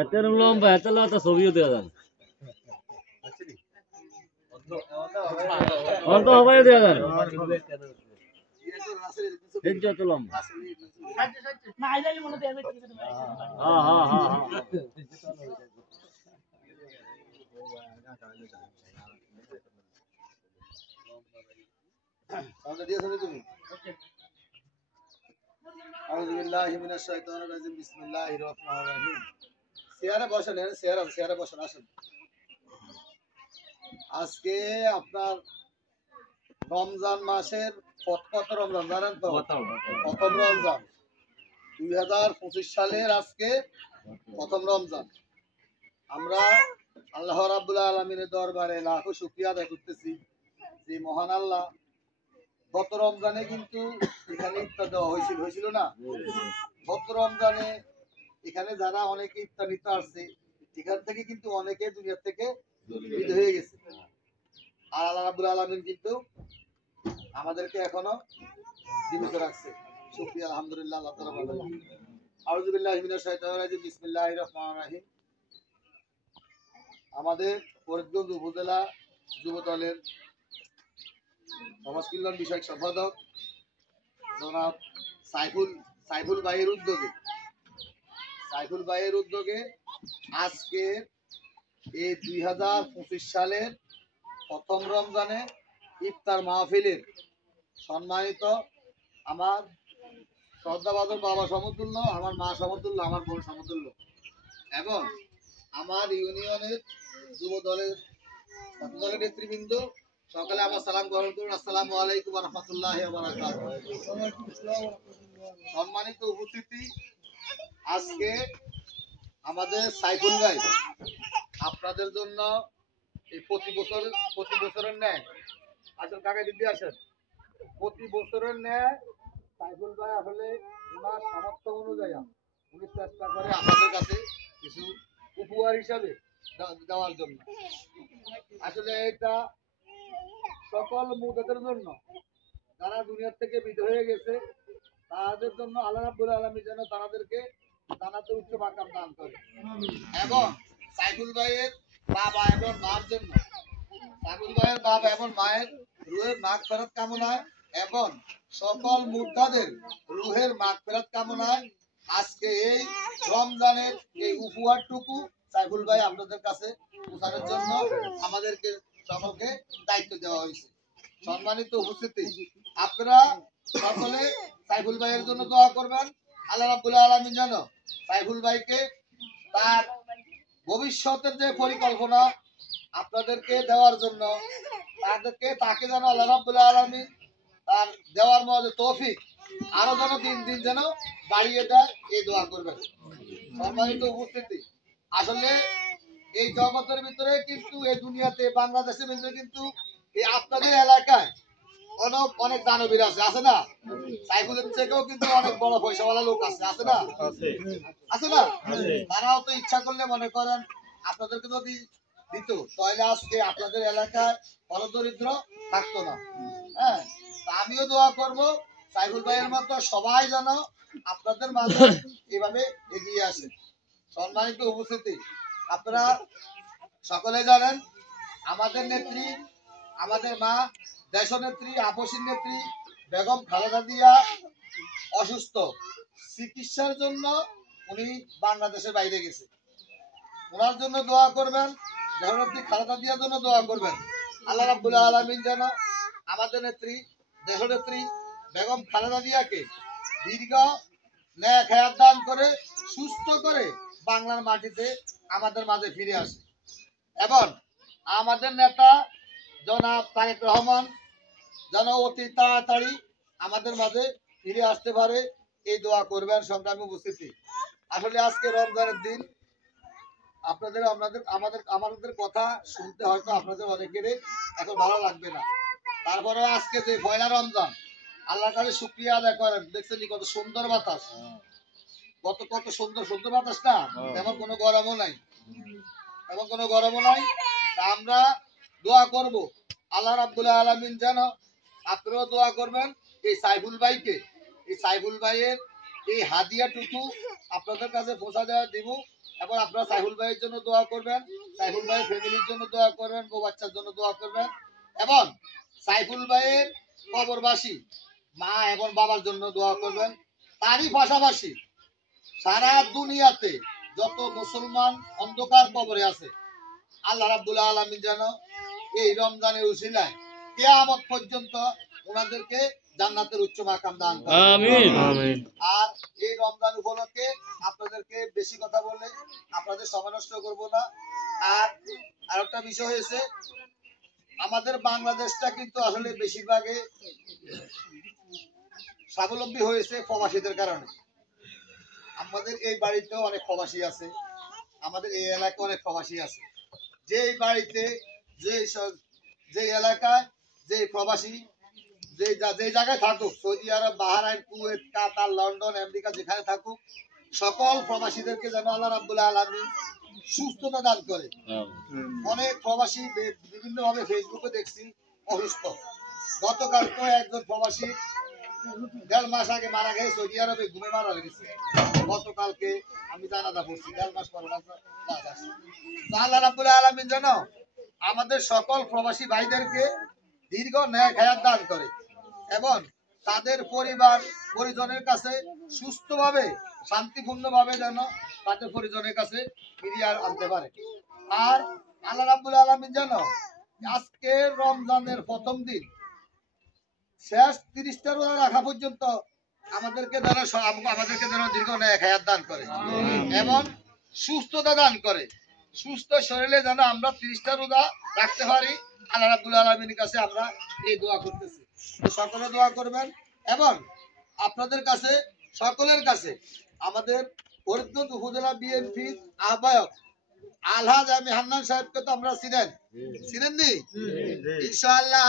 এতের লম্বা এত লতা ছবিও দেওয়া যান অন্ত হবাই দেওয়া যান দেখছো এত লম্বা হ্যাঁ হ্যাঁ হ্যাঁ হ্যাঁ আউযুবিল্লাহি মিনাশ শাইতানির রাজিম বিসমিল্লাহির রহমানির রহিম চেয়ারে বসেন চেয়ারে বসেন আসেন আজকে আপনার রমজান মাসের কত রমজান জানেন তো প্রথম রমজান 2025 সালের আজকে প্রথম রমজান আমরা আল্লাহ রাব্বুল আলামিনের দরবারে লাখো শুকরিয়া আদায় করতেছি যে মহান আল্লাহ গত রমজানে কিন্তু এখানে ইফতার দেওয়া হয়েছিল না গত রমজানে এখানে যারা অনেকে ইফতার নিতে আসছে এখান থেকে কিন্তু অনেকে দুনিয়া থেকে বিদায় হয়ে গেছে আর আল্লাহ রাব্বুল আলামিন কিন্তু আমাদেরকে এখনো জীবিত রাখছে শুকরিয়া আলহামদুলিল্লাহ আল্লাহ তাআলা ভালো আউযু বিল্লাহি মিনাশ শাইতানির রাজিম বিসমিল্লাহির রহমানির রহিম আমাদের ফরিদগঞ্জ উপজেলা যুব দলের সমাজ কল্যাণ বিষয়ক সম্পাদক জনাব সাইফুল ভাইয়ের উদ্যোগে আজকে এই 2025 সালের প্রথম রমজানে ইফতার মাহফিলের সম্মানিত আমার শ্রদ্ধাভাজন বাবা সমতুল্য আমার মা সমতুল্য আমার বোন সমতুল্য এবং আমার ইউনিয়নের যুব দলের নেতৃবৃন্দ সকালে আমার সালাম গ্রহণ করুন আসসালামু আলাইকুম ওয়া রাহমাতুল্লাহি ওয়া বারাকাতুহু সম্মানিত উপস্থিতি আজকে আমাদের সাইফুল ভাই আপনাদের জন্য এই প্রতি বছরের ন্যায় আসল কাকা দিদি আসেন প্রতি বছরের ন্যায় সাইফুল ভাই আসলে ওনার সামর্থ্য অনুযায়ী উনি চেষ্টা করে আমাদের কাছে কিছু উপহার হিসাবে দেওয়ার জন্য আসলে এটা সকল মুমিনদের জন্য যারা দুনিয়া থেকে বিদায় হয়ে গেছে তাদের জন্য আল্লাহ রাব্বুল আলামিন যেন তাদেরকে জান্নাতে উচ্চ মাকাম দান করে এবং সাইফুল ভাইয়ের বাবা এবং মার জন্য সাইফুল ভাইয়ের বাবা এবং মায়ের রুহের মাগফিরাত কামনায় এবং সকল মুর্দাদের রুহের মাগফিরাত কামনায় আজকে এই রমজানের এই উপহারটুকু সাইফুল ভাই আপনাদের কাছে পৌঁছানোর জন্য আমাদেরকে সকলকে দায়িত্ব দেওয়া হয়েছে সম্মানিত উপস্থিতি আপনারা সকলে সাইফুল ভাইয়ের জন্য দোয়া করবেন আল্লাহ রাব্বুল আলামিন যেন সাইফুল ভাইকে তার ভবিষ্যতের যে পরিকল্পনা আপনাদেরকে দেওয়ার জন্য তাকে যেন আল্লাহ রাব্বুল আলামিন তার দেওয়ার মধ্যে তৌফিক আরো যেন দিন দিন যেন বাড়িয়ে দেয় এই দোয়া করবেন সম্মানিত উপস্থিতি আসলে এই জগতের ভিতরে কিন্তু এই দুনিয়াতে বাংলাদেশের ভিতরে কিন্তু এই আপনাদের এলাকায় অনেক দানবীর আছে না সাইফুলের থেকেও কিন্তু অনেক বড় পয়সাওয়ালা লোক আছে না তারাও তো ইচ্ছা করলে মনে করেন আপনাদেরকে যদি দিত তাহলে আজকে আপনাদের এলাকায় হলদরিদ্র থাকতো না হ্যাঁ আমিও দোয়া করব সাইফুল ভাইয়ের মতো সবাই যেন আপনাদের মাঝে এভাবে এগিয়ে আসে সম্মানিত উপস্থিতি আপনারা সকলে জানেন আমাদের নেত্রী আমাদের মা দেশনেত্রী আপসীর নেত্রী বেগম খালেদা জিয়া অসুস্থ চিকিৎসার জন্য উনি বাংলাদেশের বাইরে গেছে ওনার জন্য দোয়া করবেন দেশনেত্রী খালেদা জিয়ার জন্য দোয়া করবেন আল্লাহ রাব্বুল আলামিন যেন আমাদের নেত্রী দেশনেত্রী বেগম খালেদা জিয়াকে দীর্ঘ নেক হায়াত দান করে সুস্থ করে বাংলার মাটিতে আমাদের মাঝে ফিরে আসে এবং আমাদের নেতা জনাব তারেক রহমান যেন অতি তাড়াতাড়ি আমাদের মাঝে ফিরে আসতে পারে এই দোয়া করবেন সংগ্রামী উপস্থিতি আসলে আজকে রমজানের দিন আমাদের কথা শুনতে হয়তো আপনাদের অনেকেরই এখন ভালো লাগবে না তারপরে আজকে যে পয়লা রমজান আল্লাহর কাছে শুকরিয়া আদায় করেন দেখছেন কত সুন্দর বাতাস কত সুন্দর বাতাস না তেমন কোনো গরমও নাই আমরা দোয়া করব আল্লাহ রাব্বুল আলামিন যেন আপনারাও দোয়া করবেন এই সাইফুল ভাইয়ের এই হাদিয়াটুকু আপনাদের কাছে পৌঁছা দেওয়া দিব এবং আপনারা সাইফুল ভাইয়ের জন্য দোয়া করবেন, সাইফুল ভাইয়ের ফ্যামিলির জন্য দোয়া করবেন, বউ বাচ্চার জন্য দোয়া করবেন এবং সাইফুল ভাইয়ের কবরবাসী মা এবং বাবার জন্য দোয়া করবেন। তারই পাশাপাশি সারা দুনিয়াতে যত মুসলমান অন্ধকার কবরে আছে আল্লাহ রাব্বুল আলামিন যেন এই রমজানের উসিলায় কিয়ামত পর্যন্ত ওনাদেরকে জান্নাতের উচ্চ মাকাম দান করেন। আমিন আমিন। আর এই রমজান উপলক্ষে আপনাদেরকে বেশি কথা বলে আপনাদের সময় নষ্ট করব না। আর আরেকটা বিষয় হয়েছে, আমাদের বাংলাদেশটা কিন্তু আসলে বেশিরভাগে স্বাবলম্বী হয়েছে প্রবাসীদের কারণে। আমাদের এই বাড়িতেও অনেক প্রবাসী আছে, আমাদের এই এলাকায় অনেক প্রবাসী আছে। যে বাড়িতে যে এলাকায় যে প্রবাসী যে জায়গায় থাকুক, সৌদি আরব, বাহরাইন, কুয়েত, কাতার, লন্ডন, আমেরিকা যেখানে থাকুক, সকল প্রবাসীদেরকে যেন আল্লাহ রাব্বুল আলামিন সুস্থতা দান করে। অনেক প্রবাসী বিভিন্ন ভাবে ফেসবুকে দেখছি অসুস্থ। গতকাল তো একজন প্রবাসী 1.5 মাস আগে মারা গেছে, সৌদি আরবে ঘুমে মারা গেছে। গতকালকে আমি জানাজা পড়ছি, 1.5 মাস পর আল্লাহ রাব্বুল আলামিন যেন আমাদের সকল প্রবাসী ভাইদেরকে দীর্ঘ নেক হায়াত দান করে এবং তাদের পরিবার পরিজনের কাছে সুস্থভাবে শান্তিপূর্ণভাবে যেন তাদের পরিজনের কাছে ফিরিয়ে আনতে পারে। আর আল্লাহ রাব্বুল আলামিন যেন আজকে রমজানের প্রথম দিন শেষ 30টা রোজা রাখা পর্যন্ত আমাদেরকে যেন দীর্ঘ নেক হায়াত দান করে এবং সুস্থতা দান করে। সুস্থ শরীরে যেন আমরা 30টা রোজা রাখতে পারি, আল্লাহ রাব্বুল আলামিনের কাছে আমরা এই দোয়া করতেছি। সকলে দোয়া করবেন এবং আপনাদের কাছে সকলের কাছে আমাদের ফরিদগঞ্জ উপজেলা বিএনপির আহ্বায়ক আলহাজ আমি হান্নান সাহেবকে তো আমরা চিনেননি? ইনশাআল্লাহ